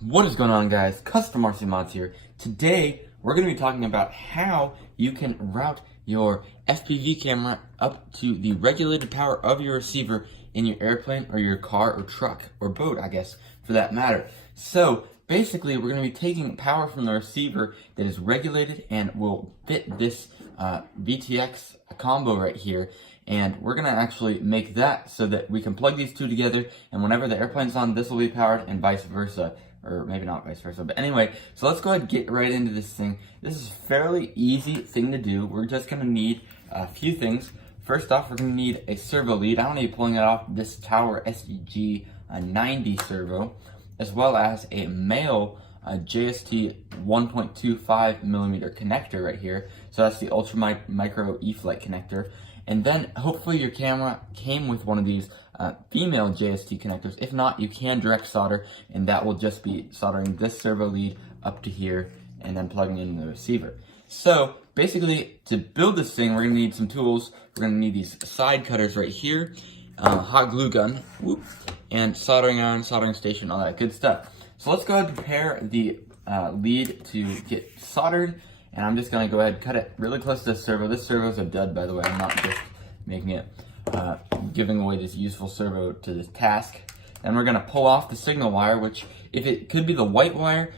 What is going on, guys? Custom RC Mods here. Today, we're going to be talking about how you can route your FPV camera up to the regulated power of your receiver in your airplane or your car or truck or boat, I guess, for that matter. So, basically, we're going to be taking power from the receiver that is regulated and will fit this VTX combo right here. And we're going to actually make that so that we can plug these two together, and whenever the airplane's on, this will be powered, and vice versa. Or maybe not vice versa, but anyway, so let's go ahead and get right into this thing. This is a fairly easy thing to do. We're just going to need a few things. First off, we're going to need a servo lead. I'm going to be pulling it off this Tower SG 90 servo, as well as a male JST 1.25 millimeter connector right here. So that's the ultra micro E-Flight connector. And then hopefully your camera came with one of these female JST connectors. If not, you can direct solder, and that will just be soldering this servo lead up to here and then plugging in the receiver. So basically, to build this thing, we're gonna need some tools. We're gonna need these side cutters right here, hot glue gun, and soldering iron, soldering station, all that good stuff. So let's go ahead and prepare the lead to get soldered. And I'm just gonna go ahead and cut it really close to the servo. This servo is a dud, by the way. I'm not just making it, giving away this useful servo to this task. And we're gonna pull off the signal wire, which if it could be the white wire,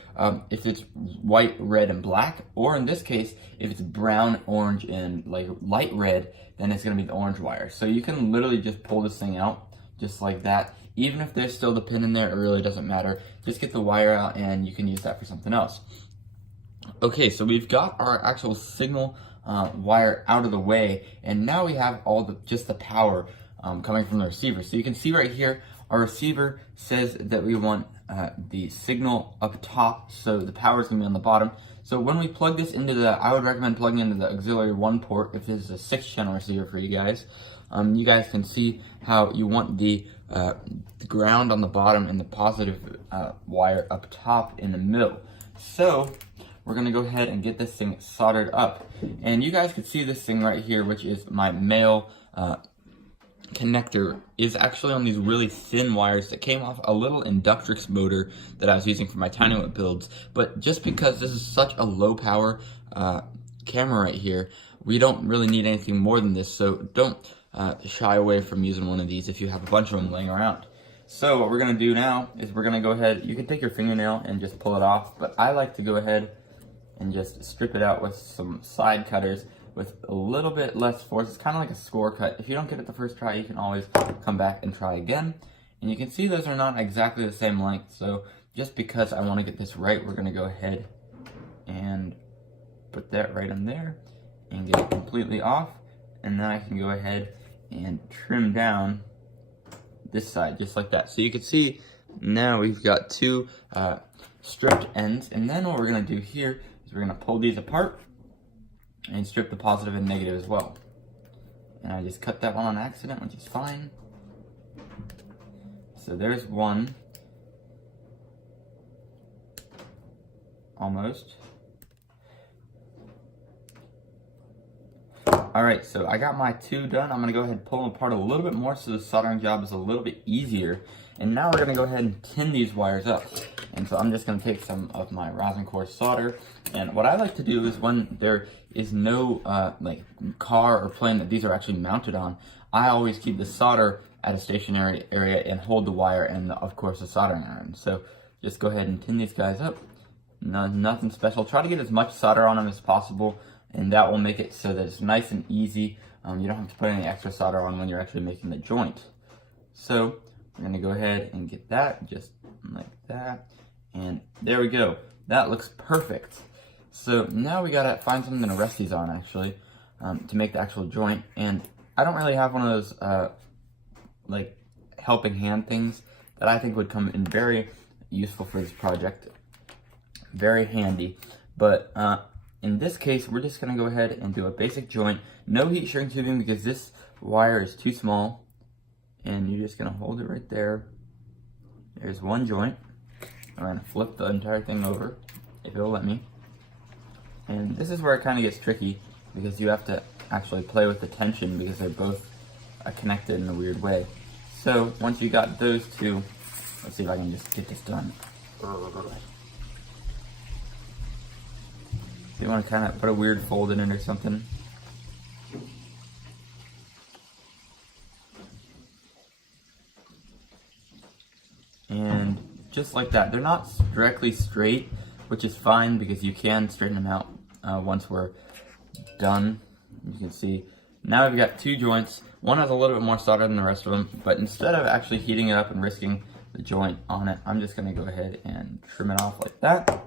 if it's white, red, and black, or in this case, if it's brown, orange, and like light red, then it's gonna be the orange wire. So you can literally just pull this thing out just like that. Even if there's still the pin in there, it really doesn't matter. Just get the wire out and you can use that for something else. Okay, so we've got our actual signal wire out of the way, and now we have just the power coming from the receiver. So you can see right here, our receiver says that we want the signal up top, so the power is going to be on the bottom. So when we plug this into I would recommend plugging into the auxiliary 1 port if this is a 6-channel receiver for you guys. You guys can see how you want the ground on the bottom and the positive wire up top in the middle. So we're gonna go ahead and get this thing soldered up. And you guys can see this thing right here, which is my male connector, is actually on these really thin wires that came off a little Inductrix motor that I was using for my tiny whip builds. But just because this is such a low power camera right here, we don't really need anything more than this, so don't shy away from using one of these if you have a bunch of them laying around. So what we're gonna do now is we're gonna go ahead, you can take your fingernail and just pull it off, but I like to go ahead and just strip it out with some side cutters with a little bit less force. It's kind of like a score cut. If you don't get it the first try, you can always come back and try again. And you can see those are not exactly the same length, so just because I want to get this right, we're going to go ahead and put that right in there and get it completely off. And then I can go ahead and trim down this side just like that. So you can see now we've got two stripped ends, and then what we're going to do here is we're going to pull these apart and strip the positive and negative as well. And I just cut that one on accident, which is fine. So there's one. Almost. Alright, so I got my two done. I'm going to go ahead and pull them apart a little bit more so the soldering job is a little bit easier. And now we're going to go ahead and tin these wires up. And so I'm just going to take some of my rosin core solder. And what I like to do is when there is no like car or plane that these are actually mounted on, I always keep the solder at a stationary area and hold the wire and of course the soldering iron. So just go ahead and tin these guys up. Nothing special. Try to get as much solder on them as possible, and that will make it so that it's nice and easy. You don't have to put any extra solder on when you're actually making the joint. So we're going to go ahead and get that just like that. And there we go. That looks perfect. So now we got to find something to rest these on actually to make the actual joint. And I don't really have one of those like helping hand things that I think would come in very useful for this project. Very handy. But in this case, we're just going to go ahead and do a basic joint. No heat shrink tubing because this wire is too small. And you're just going to hold it right there. There's one joint. I'm going to flip the entire thing over, if it'll let me. And this is where it kind of gets tricky, because you have to actually play with the tension because they're both connected in a weird way. So once you got those two, let's see if I can just get this done. You want to kind of put a weird fold in it or something. And just like that, they're not directly straight, which is fine because you can straighten them out once we're done. You can see now we've got two joints. One has a little bit more solder than the rest of them, but instead of actually heating it up and risking the joint on it, I'm just going to go ahead and trim it off like that.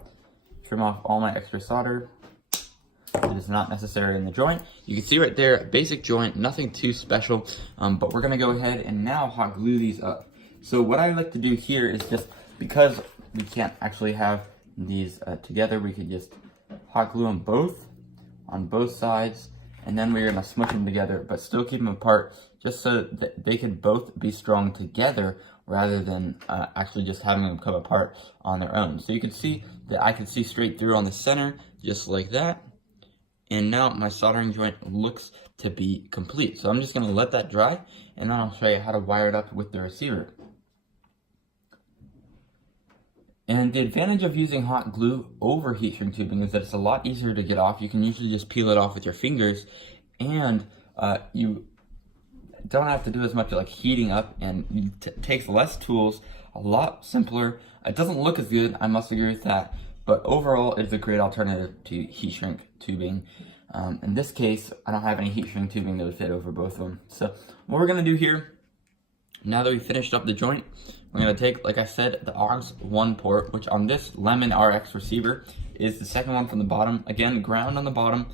Trim off all my extra solder. It is not necessary in the joint. You can see right there, basic joint, nothing too special, but we're going to go ahead and now hot glue these up. So what I like to do here is just, because we can't actually have these together, we could just hot glue them both on both sides, and then we're going to smush them together, but still keep them apart, just so that they can both be strong together rather than actually just having them come apart on their own. So you can see that I can see straight through on the center, just like that. And now my soldering joint looks to be complete. So I'm just going to let that dry, and then I'll show you how to wire it up with the receiver. And the advantage of using hot glue over heat shrink tubing is that it's a lot easier to get off. You can usually just peel it off with your fingers, and you don't have to do as much like heating up, and it takes less tools, a lot simpler. It doesn't look as good, I must agree with that, but overall it's a great alternative to heat shrink tubing. In this case, I don't have any heat shrink tubing that would fit over both of them. So what we're going to do here, now that we finished up the joint, we're going to take, like I said, the AUX 1 port, which on this Lemon RX receiver is the second one from the bottom. Again, ground on the bottom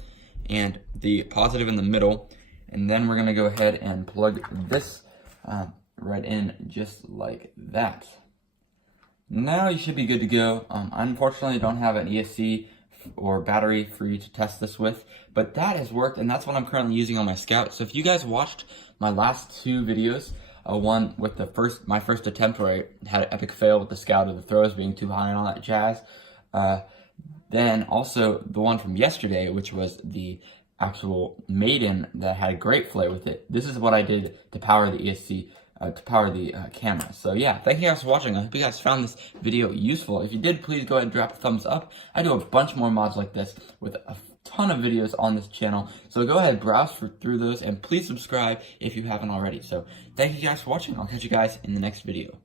and the positive in the middle. And then we're going to go ahead and plug this right in just like that. Now you should be good to go. Unfortunately, I don't have an ESC or battery for you to test this with, but that has worked, and that's what I'm currently using on my Scout. So if you guys watched my last two videos, one with my first attempt where I had an epic fail with the Scout of the throws being too high and all that jazz. Then also the one from yesterday, which was the actual Maiden that had great flare with it. This is what I did to power the ESC, to power the camera. So yeah, thank you guys for watching. I hope you guys found this video useful. If you did, please go ahead and drop a thumbs up. I do a bunch more mods like this with a ton of videos on this channel, so go ahead, browse through those, and please subscribe if you haven't already. So thank you guys for watching. I'll catch you guys in the next video.